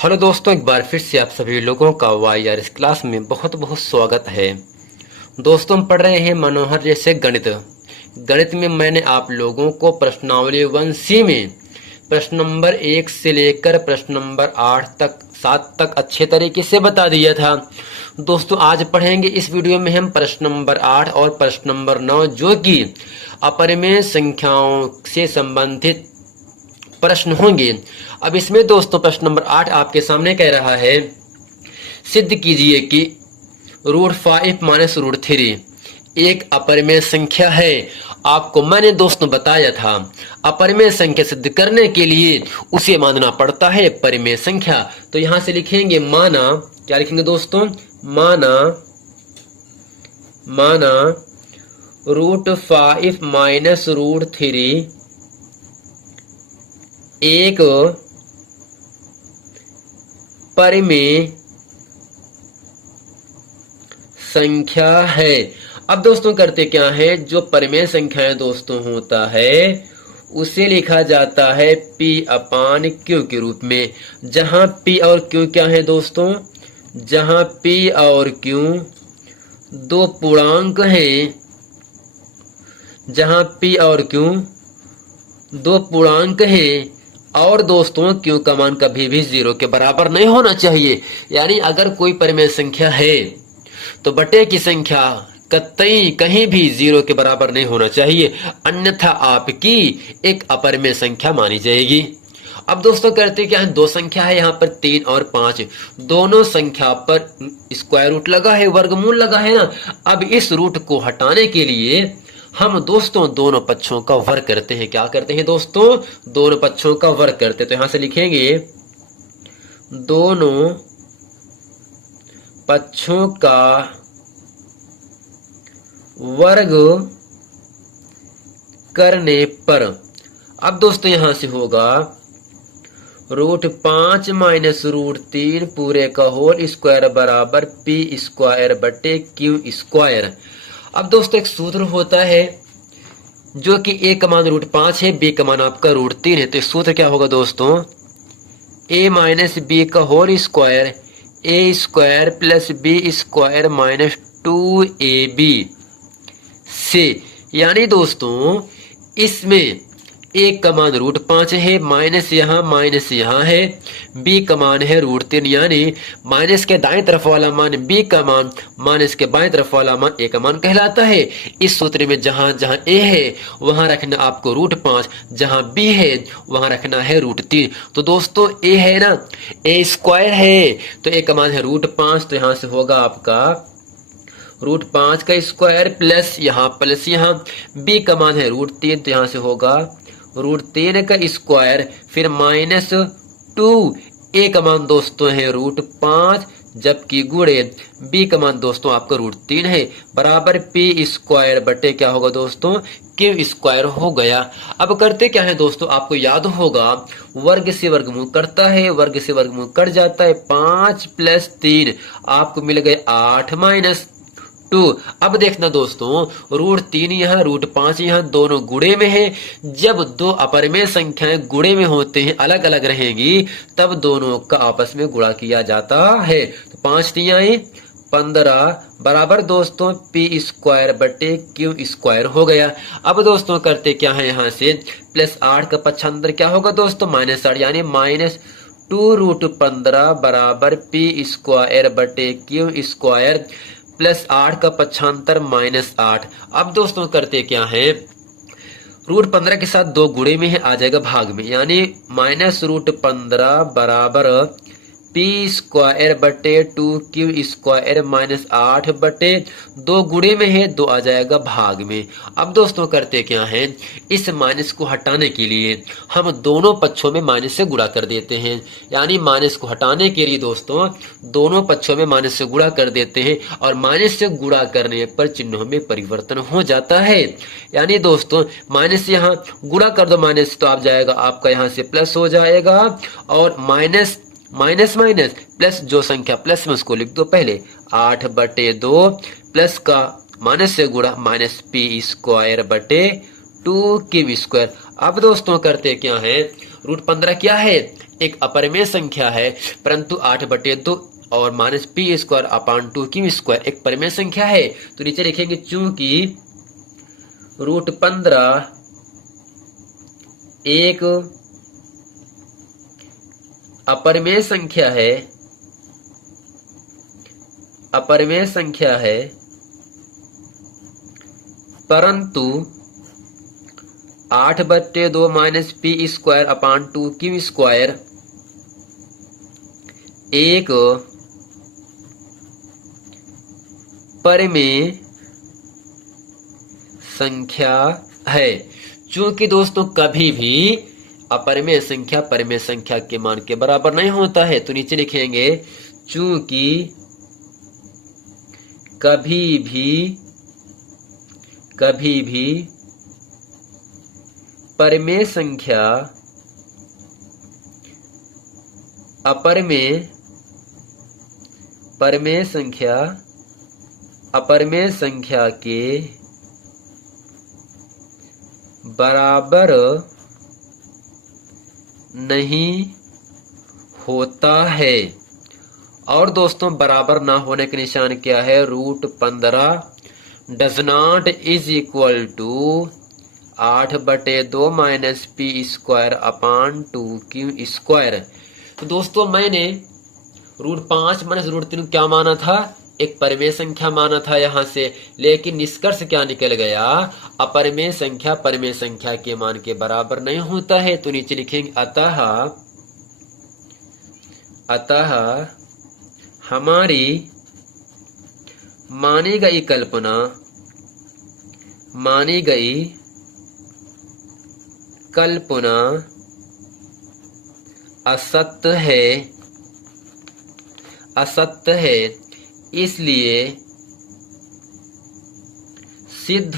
Hello दोस्तों, एक बार फिर से आप सभी लोगों का वाईआरएस क्लास में बहुत बहुत स्वागत है। दोस्तों, हम पढ़ रहे हैं मनोहर जैसे गणित। गणित में मैंने आप लोगों को प्रश्नावली 1C में प्रश्न नंबर 1 से लेकर प्रश्न नंबर 7 तक अच्छे तरीके से बता दिया था। दोस्तों, आज पढ़ेंगे इस वीडियो में हम प्रश्न नंबर 8 और प्रश्न नंबर 9, जो कि अपरिमेय संख्याओं से संबंधित प्रश्न होंगे। अब इसमें दोस्तों प्रश्न नंबर 8 आपके सामने कह रहा है, सिद्ध कीजिए कि √5 माइनस √3 एक अपरिमेय संख्या है। आपको मैंने दोस्तों बताया था, अपरिमेय संख्या सिद्ध करने के लिए उसे मानना पड़ता है परिमेय संख्या। तो यहां से लिखेंगे माना, क्या लिखेंगे दोस्तों, माना √5 माइनस √3 एक परिमेय संख्या है। अब दोस्तों करते क्या है, जो परिमेय संख्याएं दोस्तों होता है उसे लिखा जाता है P/Q के रूप में, जहां P और Q क्या है दोस्तों, जहां P और Q दो पूर्णांक हैं, जहां P और Q दो पूर्णांक हैं और दोस्तों Q का मान कभी भी 0 के बराबर नहीं होना चाहिए। यानी अगर कोई परिमेय संख्या है तो बटे की संख्या कतई कहीं भी 0 के बराबर नहीं होना चाहिए, अन्यथा आपकी एक अपरिमेय संख्या मानी जाएगी। अब दोस्तों करते क्या है, दो संख्या है यहाँ पर 3 और 5, दोनों संख्या पर स्क्वायर रूट लगा है, वर्गमूल लगा है ना। अब इस रूट को हटाने के लिए हम दोस्तों दोनों पक्षों का वर्ग करते हैं। क्या करते हैं दोस्तों, दोनों पक्षों का वर्ग करते हैं। तो यहां से लिखेंगे दोनों पक्षों का वर्ग करने पर, अब दोस्तों यहां से होगा √5 माइनस √3 पूरे का होल स्क्वायर बराबर P² बटे Q²। अब दोस्तों एक सूत्र होता है जो कि A का मान √5 है, B का मान आपका √3 है। तो सूत्र क्या होगा दोस्तों, A माइनस B का whole square A² plus B² minus 2AB से, यानी दोस्तों इसमें A का मान √5 है, माइनस यहाँ है, B का मान है √3, यानी माइनस के दाएं तरफ वाला मान B का मान, माइनस के बाएं तरफ वाला मान A का मान कहलाता है। इस सूत्र में जहां जहां A है वहां रखना आपको √5, जहां B है वहां रखना है √3। तो दोस्तों A है ना, A² है तो A का मान है √5, तो यहां से होगा आपका √5 का स्क्वायर प्लस यहाँ B का मान है √3, तो यहां से होगा √3 का स्क्वायर फिर माइनस 2, A का मान दोस्तों है √5, जबकि गुणे B का मान दोस्तों आपका √3 है, बराबर P² बटे क्या होगा दोस्तों, Q² हो गया। अब करते क्या है दोस्तों, आपको याद होगा वर्ग से वर्गमूल करता है, वर्ग से वर्गमूल कट जाता है, 5 + 3 आपको मिल गए 8 माइनस 2। अब देखना दोस्तों, √3 यहाँ √5 यहाँ दोनों गुणे में है। जब दो अपरिमेय संख्याएं गुणे में होते हैं, अलग अलग रहेंगी, तब दोनों का आपस में गुणा किया जाता है। तो 5 × 15 बराबर दोस्तों P² बटे Q² हो गया। अब दोस्तों करते क्या है, यहाँ से +8 का पक्षांतर क्या होगा दोस्तों, -8, यानी -2√15 बराबर P² बटे Q² +8 का पक्षांतर -8। अब दोस्तों करते क्या है, √15 के साथ 2 गुणे में है, आ जाएगा भाग में, यानी -√15 बराबर P² बटे 2Q² -8 बटे 2 गुणे में है, 2 आ जाएगा भाग में। अब दोस्तों करते क्या है, इस माइनस को हटाने के लिए हम दोनों पक्षों में माइनस से गुणा कर देते हैं। यानी माइनस को हटाने के लिए दोस्तों दोनों पक्षों में माइनस से गुणा कर देते हैं, और माइनस से गुणा करने पर चिन्हों में परिवर्तन हो जाता है। यानी दोस्तों माइनस से यहाँ गुणा कर दो माइनस, तो आप जाएगा आपका यहाँ से प्लस हो जाएगा, और माइनस माइनस माइनस प्लस, जो संख्या प्लस में उसको लिख दो पहले, 8 बटे 2 प्लस का माइनस से गुणा -P² बटे 2Q²। अब दोस्तों करते क्या है, √15 क्या है, एक अपरिमेय संख्या है, परंतु 8/2 और minus P square upon 2 Q square एक परिमेय संख्या है। तो नीचे लिखेंगे चूंकि √15 एक अपरिमेय संख्या है, अपरिमेय संख्या है, परंतु 8/2 minus P square upon 2 Q square एक परिमेय संख्या है। चूंकि दोस्तों कभी भी अपरिमेय संख्या परिमेय संख्या के मान के बराबर नहीं होता है, तो नीचे लिखेंगे चूंकि कभी भी परिमेय संख्या अपरिमेय संख्या के बराबर नहीं होता है। और दोस्तों बराबर ना होने के निशान क्या है, √15 does not is equal to 8/2 minus P square upon 2 Q square. तो दोस्तों मैंने √5 माइनस √3 क्या माना था, एक परिमेय संख्या माना था यहां से, लेकिन निष्कर्ष क्या निकल गया, अपरिमेय संख्या परिमेय संख्या के मान के बराबर नहीं होता है। तो नीचे लिखेंगे अतः हमारी मानी गई कल्पना असत्य है, इसलिए सिद्ध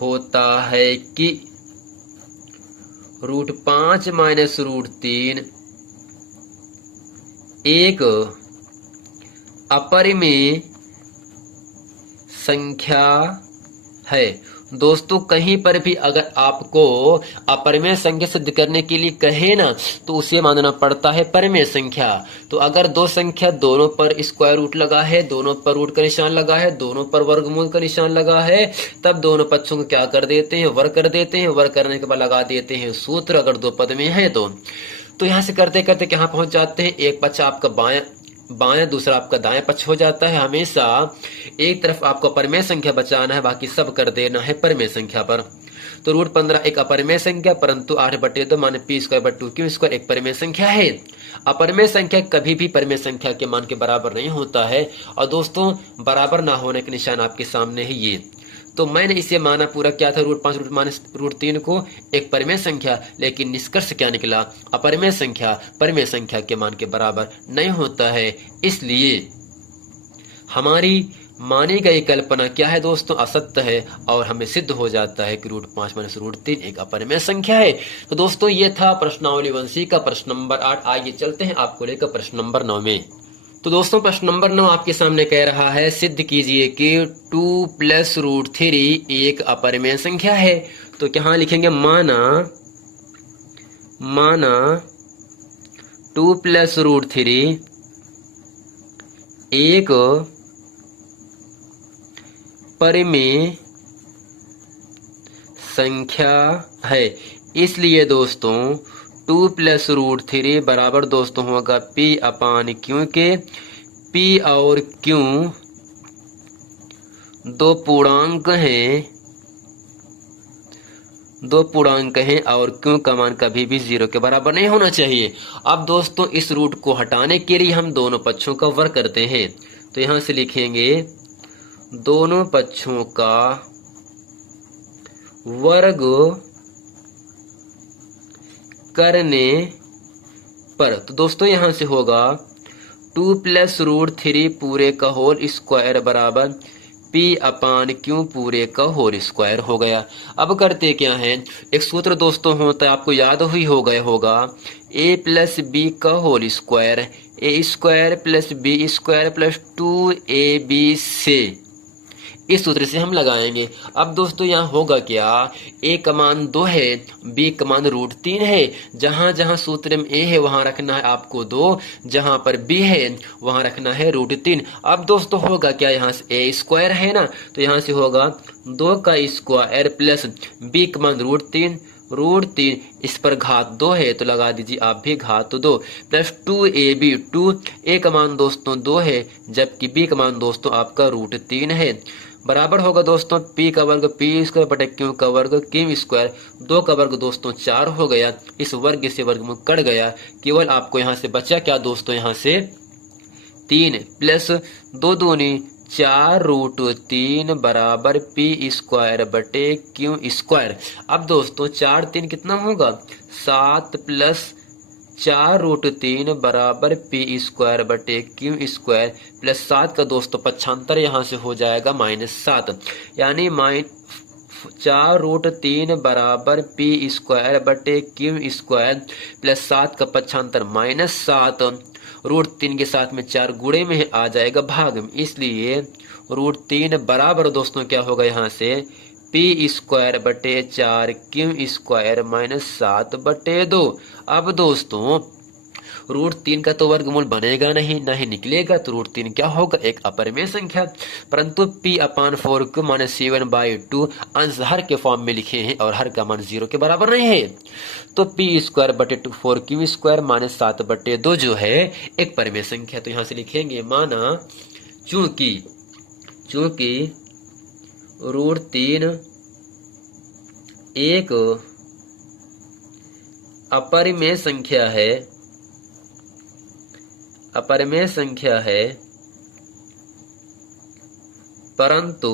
होता है कि √5 माइनस √3 एक अपरिमेय संख्या है। दोस्तों कहीं पर भी अगर आपको अपरिमेय संख्या सिद्ध करने के लिए कहे ना, तो उसे मानना पड़ता है परिमेय संख्या। तो अगर दो संख्या दोनों पर स्क्वायर रूट लगा है, दोनों पर रूट का निशान लगा है, दोनों पर वर्गमूल का निशान लगा है, तब दोनों पक्षों को क्या कर देते हैं, वर्ग कर देते हैं। वर्ग करने के बाद लगा देते हैं सूत्र, अगर दो पद में है तो यहां से करते करते कहां पहुंच जाते हैं, एक पक्ष आपका बायां दूसरा आपका दाएं पक्ष हो जाता है। हमेशा एक तरफ आपको अपरिमेय संख्या बचाना है, बाकी सब कर देना है परिमेय संख्या पर। तो √15 एक अपरिमेय संख्या, परंतु 8/2 माने पी स्क्वायर बटे 2 क्यू स्क्वायर एक परिमेय संख्या है। अपरिमेय संख्या कभी भी परिमेय संख्या के मान के बराबर नहीं होता है। और दोस्तों बराबर ना होने के निशान आपके सामने है ये। तो मैंने इसे माना पूरा क्या था, √5 माइनस √3 को एक परिमेय संख्या, लेकिन निष्कर्ष क्या निकला, अपरिमेय संख्या परिमेय संख्या के मान के बराबर नहीं होता है। इसलिए हमारी मानी गई कल्पना क्या है दोस्तों, असत्य है, और हमें सिद्ध हो जाता है कि √5 माइनस √3 एक अपरिमेय संख्या है। तो दोस्तों ये था प्रश्नावली 1C का प्रश्न नंबर 8। आइए चलते हैं आपको लेकर प्रश्न नंबर 9 में। तो दोस्तों प्रश्न नंबर 9 आपके सामने कह रहा है, सिद्ध कीजिए कि 2 + √3 एक अपरिमेय संख्या है। तो क्या लिखेंगे, माना 2 + √3 एक परिमेय संख्या है। इसलिए दोस्तों 2 + √3 बराबर दोस्तों होगा P/Q के। P और Q दो पूर्णांक हैं और Q का मान कभी भी 0 के बराबर नहीं होना चाहिए। अब दोस्तों इस रूट को हटाने के लिए हम दोनों पक्षों का वर्ग करते हैं। तो यहां से लिखेंगे दोनों पक्षों का वर्ग करने पर, तो दोस्तों यहां से होगा 2 + √3 पूरे का होल स्क्वायर बराबर P/Q पूरे का होल स्क्वायर हो गया। अब करते क्या है, एक सूत्र दोस्तों होता है, आपको याद ही हो गया होगा, a + b का whole square, a² + b² + 2ab से। इस सूत्र से हम लगाएंगे। अब दोस्तों यहाँ होगा क्या, a का मान 2 है, b का मान √3 है। जहां जहां सूत्र में a है वहां रखना है आपको 2, जहां पर b है वहां रखना है √3। अब दोस्तों होगा क्या, यहाँ से a स्क्वायर है ना, तो यहाँ से होगा 2 का स्क्वायर प्लस b का मान √3, इस पर घात 2 है तो लगा दीजिए आप भी घात 2, प्लस 2ab, 2a का मान दोस्तों 2 है, जबकि b का मान दोस्तों आपका √3 है। बराबर होगा दोस्तों p का वर्ग p² बटे q का वर्ग q²। 2 का वर्ग दोस्तों 4 हो गया, इस वर्ग से वर्ग में कट गया, केवल आपको यहाँ से बचा क्या दोस्तों, यहाँ से 3 प्लस 2 दूनी 4 √3 बराबर p² बटे q²। अब दोस्तों 4 3 कितना होगा, 7 प्लस 4 √3 बराबर p² बटे q² प्लस 7 का दोस्तों पक्षांतर यहाँ से हो जाएगा -7, यानी 4 √3 बराबर p² बटे q² प्लस 7 का पक्षांतर -7, √3 के साथ में 4 गुणे में आ जाएगा भाग में, इसलिए √3 बराबर दोस्तों क्या होगा यहाँ से p² बटे 4 q² -7 बटे 2। अब दोस्तों √3 का तो वर्गमूल बनेगा नहीं, ना ही निकलेगा, तो √3 क्या होगा, एक अपरिमेय संख्या। परंतु p/4 को -7/2 अंश हर के फॉर्म में लिखे हैं और हर का मान 0 के बराबर नहीं है, तो p² बटे 4 q² -7 बटे 2 जो है एक परिमेय संख्या। तो यहां से लिखेंगे माना चूंकि √3 एक अपरिमेय संख्या है, परंतु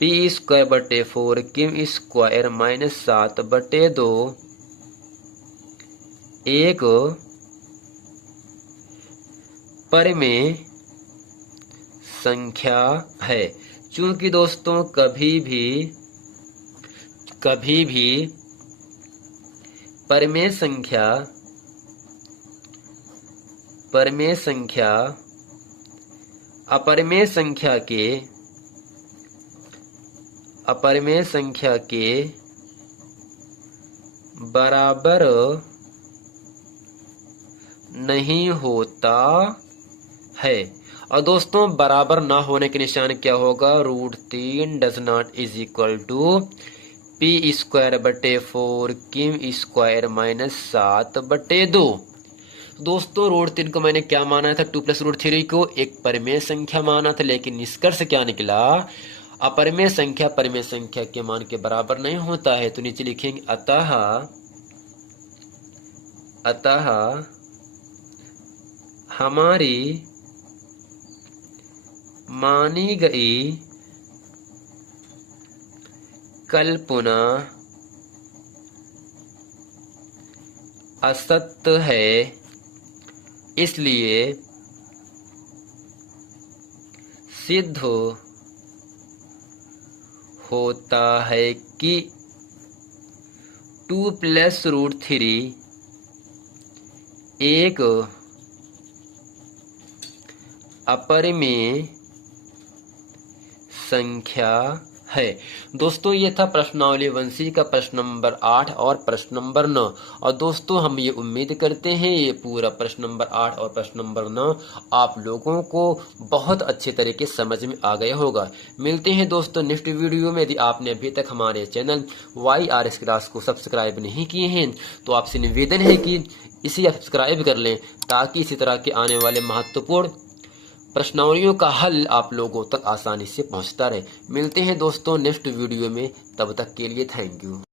p² बटे 4 q² -7 बटे 2 एक परिमेय संख्या है। चूंकि दोस्तों कभी भी परिमेय संख्या अपरिमेय संख्या के बराबर नहीं होता है। और दोस्तों बराबर ना होने के निशान क्या होगा, √3 does not is equal to p² बटे 4 q² -7 बटे 2। दोस्तों √3 को मैंने क्या माना था, 2 + √3 को एक परिमेय संख्या माना था, लेकिन निष्कर्ष क्या निकला, अपरिमेय संख्या परिमेय संख्या के मान के बराबर नहीं होता है। तो नीचे लिखेंगे अतः हमारी मानी गई कल्पना असत्य है, इसलिए सिद्ध होता है कि 2 + √3 एक अपरिमेय संख्या है। दोस्तों ये था प्रश्नावली वंशी का प्रश्न नंबर 8 और प्रश्न नंबर 9। और दोस्तों हम ये उम्मीद करते हैं ये पूरा प्रश्न नंबर 8 और प्रश्न नंबर 9 आप लोगों को बहुत अच्छे तरीके समझ में आ गया होगा। मिलते हैं दोस्तों नेक्स्ट वीडियो में। यदि आपने अभी तक हमारे चैनल YRS क्लास को सब्सक्राइब नहीं किए हैं तो आपसे निवेदन है कि इसे सब्सक्राइब कर लें, ताकि इसी तरह के आने वाले महत्वपूर्ण प्रश्नावलियों का हल आप लोगों तक आसानी से पहुंचता रहे। मिलते हैं दोस्तों नेक्स्ट वीडियो में, तब तक के लिए थैंक यू।